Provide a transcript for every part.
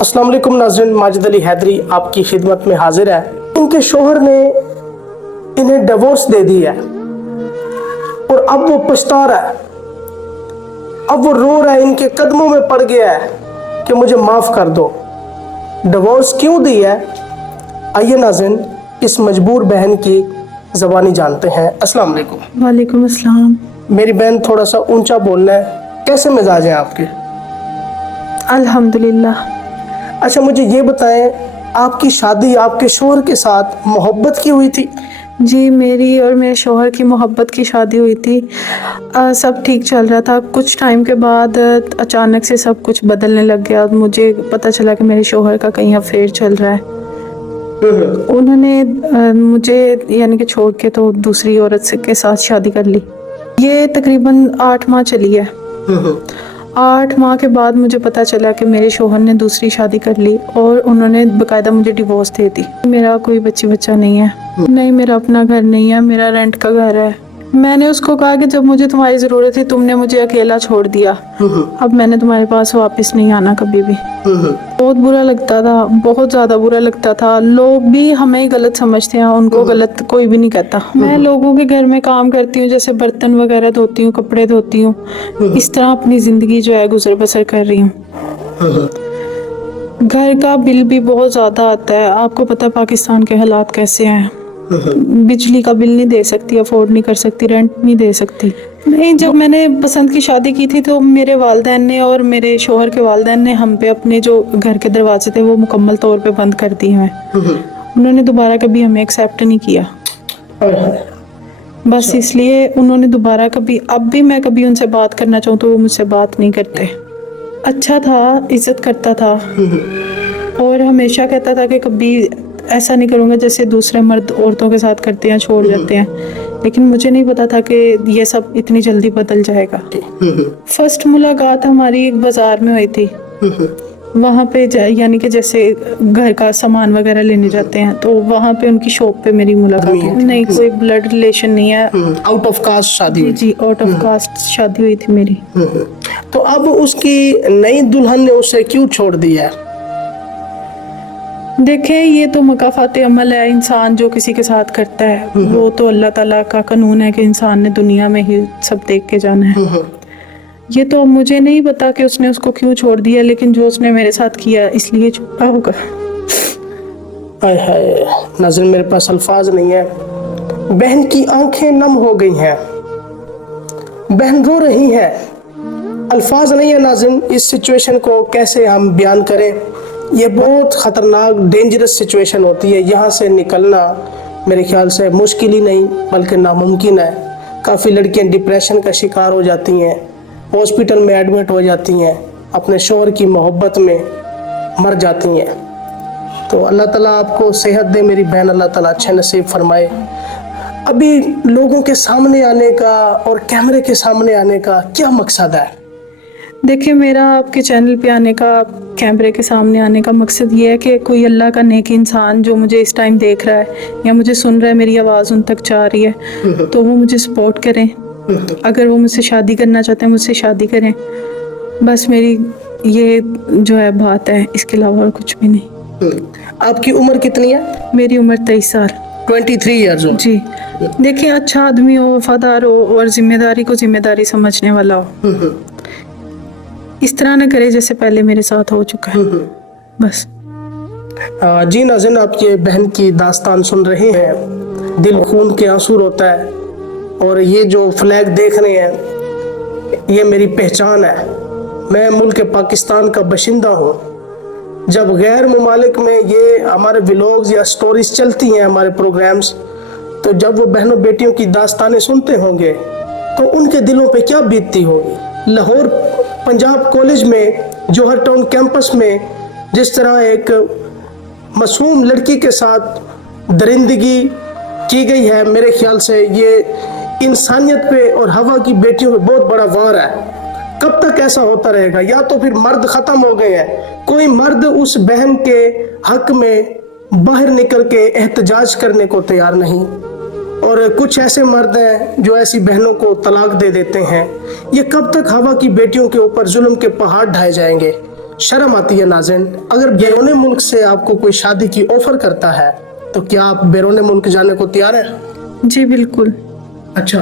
अस्सलाम वालेकुम नाज़रीन, माजिद अली हैदरी आपकी खिदमत में हाजिर है। उनके शोहर ने इन्हें डिवोर्स दे दिया है और अब वो पछता रहा है, अब वो रो रहा है, इनके कदमों में पड़ गया है कि मुझे माफ़ कर दो। डिवोर्स क्यों दी है, आइए नाज़रीन इस मजबूर बहन की ज़बानी जानते हैं। अस्सलाम वालेकुम। वालेकुम अस्सलाम। मेरी बहन थोड़ा सा ऊंचा बोलना है, कैसे मिजाज हैं आपके? अल्हम्दुलिल्लाह। अच्छा मुझे ये बताएं, आपकी शादी आपके शोहर के साथ मोहब्बत की हुई थी? जी, मेरी और मेरे शौहर की मोहब्बत की शादी हुई थी। सब ठीक चल रहा था। कुछ टाइम के बाद अचानक से सब कुछ बदलने लग गया। मुझे पता चला कि मेरे शौहर का कहीं अफेयर चल रहा है। उन्होंने मुझे यानी कि छोड़ के तो दूसरी औरत से के साथ शादी कर ली। ये तकरीबन 8 माह चली है। 8 माह के बाद मुझे पता चला कि मेरे शौहर ने दूसरी शादी कर ली और उन्होंने बकायदा मुझे डिवोर्स दे दी। मेरा कोई बच्चा नहीं है, नहीं मेरा अपना घर नहीं है, मेरा रेंट का घर है। मैंने उसको कहा कि जब मुझे तुम्हारी ज़रूरत थी तुमने मुझे अकेला छोड़ दिया, अब मैंने तुम्हारे पास वापस नहीं आना कभी भी। बहुत बुरा लगता था, बहुत ज़्यादा बुरा लगता था। लोग भी हमें ही गलत समझते हैं, उनको गलत कोई भी नहीं कहता। मैं लोगों के घर में काम करती हूँ, जैसे बर्तन वगैरह धोती हूँ, कपड़े धोती हूँ, इस तरह अपनी ज़िंदगी जो है गुजर बसर कर रही हूँ। घर का बिल भी बहुत ज़्यादा आता है, आपको पता है पाकिस्तान के हालात कैसे हैं। बिजली का बिल नहीं दे सकती, अफोर्ड नहीं कर सकती, रेंट नहीं दे सकती। नहीं, जब मैंने पसंद की शादी की थी तो मेरे वालिदैन ने और मेरे शौहर के वालिदैन ने हम पे अपने जो घर के दरवाजे थे वो मुकम्मल तौर पे बंद कर दिए हैं। उन्होंने दोबारा कभी हमें एक्सेप्ट नहीं किया। बस इसलिए उन्होंने दोबारा कभी, अब भी मैं कभी उनसे बात करना चाहूँ तो वो मुझसे बात नहीं करते। अच्छा था, इज्जत करता था और हमेशा कहता था कि कभी ऐसा नहीं करूँगा जैसे दूसरे मर्द औरतों के साथ करते हैं, छोड़ जाते हैं। लेकिन मुझे नहीं पता था कि ये सब इतनी जल्दी बदल जाएगा। फर्स्ट मुलाकात हमारी एक बाजार में हुई थी। वहाँ पे यानी कि जैसे घर का सामान वगैरह लेने जाते हैं तो वहाँ पे उनकी शॉप पे मेरी मुलाकात हुई। नहीं, कोई ब्लड रिलेशन नहीं है। आउट ऑफ कास्ट शादी हुई? जी, आउट ऑफ कास्ट शादी हुई थी मेरी। तो अब उसकी नई दुल्हन ने उसे क्यों छोड़ दिया? देखें, ये तो मकाफाते अमल है, इंसान जो किसी के साथ करता है वो तो अल्लाह ताला का कानून है कि इंसान ने दुनिया में ही सब देख के जाना है। ये तो मुझे नहीं पता कि उसने उसको क्यों छोड़ दिया, लेकिन जो उसने मेरे साथ किया इसलिए छोड़ा होगा। हाय हाय नाज़रीन, मेरे पास अल्फाज नहीं है। बहन की आंखें नम हो गई हैं, बहन रो रही है, अल्फाज नहीं है नाज़रीन। इस सिचुएशन को कैसे हम बयान करें? ये बहुत ख़तरनाक डेंजरस सिचुएशन होती है। यहाँ से निकलना मेरे ख्याल से मुश्किल ही नहीं बल्कि नामुमकिन है। काफ़ी लड़कियाँ डिप्रेशन का शिकार हो जाती हैं, हॉस्पिटल में एडमिट हो जाती हैं, अपने शौहर की मोहब्बत में मर जाती हैं। तो अल्लाह ताला आपको सेहत दे मेरी बहन, अल्लाह ताला अच्छे नसीब फरमाए। अभी लोगों के सामने आने का और कैमरे के सामने आने का क्या मकसद है? देखिए, मेरा आपके चैनल पे आने का, कैमरे के सामने आने का मकसद ये है कि कोई अल्लाह का नेक इंसान जो मुझे इस टाइम देख रहा है या मुझे सुन रहा है, मेरी आवाज़ उन तक जा रही है तो वो मुझे सपोर्ट करें। अगर वो मुझसे शादी करना चाहते हैं मुझसे शादी करें। बस मेरी ये जो है बात है, इसके अलावा और कुछ भी नहीं। आपकी उम्र कितनी है? मेरी उम्र 23 साल। 23 ईयर्स ओल्ड। जी, देखिए, अच्छा आदमी हो, वफादार हो और जिम्मेदारी को जिम्मेदारी समझने वाला हो। इस तरह ना करे जैसे पहले मेरे साथ हो चुका है। बस। जी नाज़रीन, आप ये बहन की दास्तान सुन रहे हैं, दिल खून के आंसू रोता है। और ये जो फ्लैग देख रहे हैं ये मेरी पहचान है। मैं मुल्क पाकिस्तान का बशिंदा हूँ। जब गैर ममालिक में ये हमारे व्लॉग्स या स्टोरीज चलती हैं, हमारे प्रोग्राम्स, तो जब वो बहनों बेटियों की दास्तानें सुनते होंगे तो उनके दिलों पे क्या बीतती होगी। लाहौर पंजाब कॉलेज में जौहर टाउन कैंपस में जिस तरह एक मासूम लड़की के साथ दरिंदगी की गई है, मेरे ख्याल से ये इंसानियत पे और हवा की बेटियों पे बहुत बड़ा वार है। कब तक ऐसा होता रहेगा? या तो फिर मर्द ख़त्म हो गए हैं, कोई मर्द उस बहन के हक में बाहर निकल के एहतजाज करने को तैयार नहीं, और कुछ ऐसे मर्द हैं जो ऐसी बहनों को तलाक दे देते हैं। ये कब तक हवा की बेटियों के ऊपर जुल्म के पहाड़ ढाए जाएंगे? शर्म आती है नाज़रीन। अगर बैरून मुल्क से आपको कोई शादी की ऑफर करता है तो क्या आप बैरून मुल्क जाने को तैयार हैं? जी बिल्कुल, अच्छा,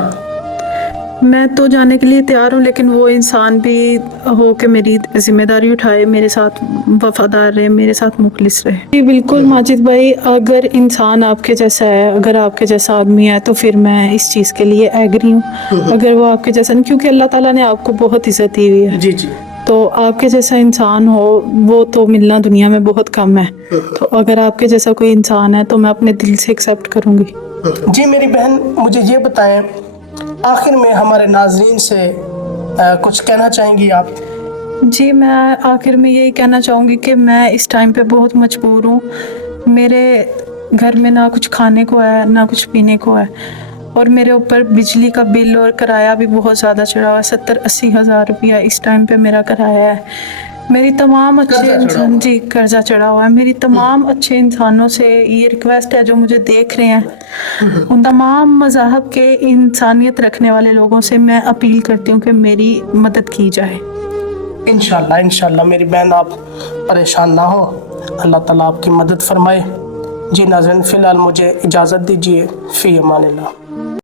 मैं तो जाने के लिए तैयार हूँ, लेकिन वो इंसान भी हो कि मेरी जिम्मेदारी उठाए, मेरे साथ वफादार रहे, मेरे साथ मुखलिस रहे। जी बिल्कुल माजिद भाई, अगर इंसान आपके जैसा है, अगर आपके जैसा आदमी है तो फिर मैं इस चीज़ के लिए एग्री हूँ। अगर वो आपके जैसा नहीं, क्योंकि अल्लाह ताला ने आपको बहुत इज्जत दी हुई है, जी जी। तो आपके जैसा इंसान हो वो तो मिलना दुनिया में बहुत कम है। तो अगर आपके जैसा कोई इंसान है तो मैं अपने दिल से एक्सेप्ट करूँगी। जी मेरी बहन, मुझे ये बताएं, आखिर में हमारे नाज़रीन से कुछ कहना चाहेंगी आप? जी, मैं आखिर में यही कहना चाहूँगी कि मैं इस टाइम पे बहुत मजबूर हूँ। मेरे घर में ना कुछ खाने को है, ना कुछ पीने को है, और मेरे ऊपर बिजली का बिल और किराया भी बहुत ज़्यादा चढ़ा हुआ है। 70-80 हज़ार रुपया इस टाइम पे मेरा किराया है। मेरी तमाम अच्छे इंसान, जी कर्जा चढ़ा हुआ है। मेरी तमाम अच्छे इंसानों से ये रिक्वेस्ट है जो मुझे देख रहे हैं, उन तमाम मज़हब के इंसानियत रखने वाले लोगों से मैं अपील करती हूँ कि मेरी मदद की जाए। इंशाल्लाह इंशाल्लाह मेरी बहन, आप परेशान ना हो, अल्लाह ताला आपकी मदद फरमाए। जी नाज़रीन, फ़िलहाल मुझे इजाज़त दीजिए। फ़ी अमानिल्लाह।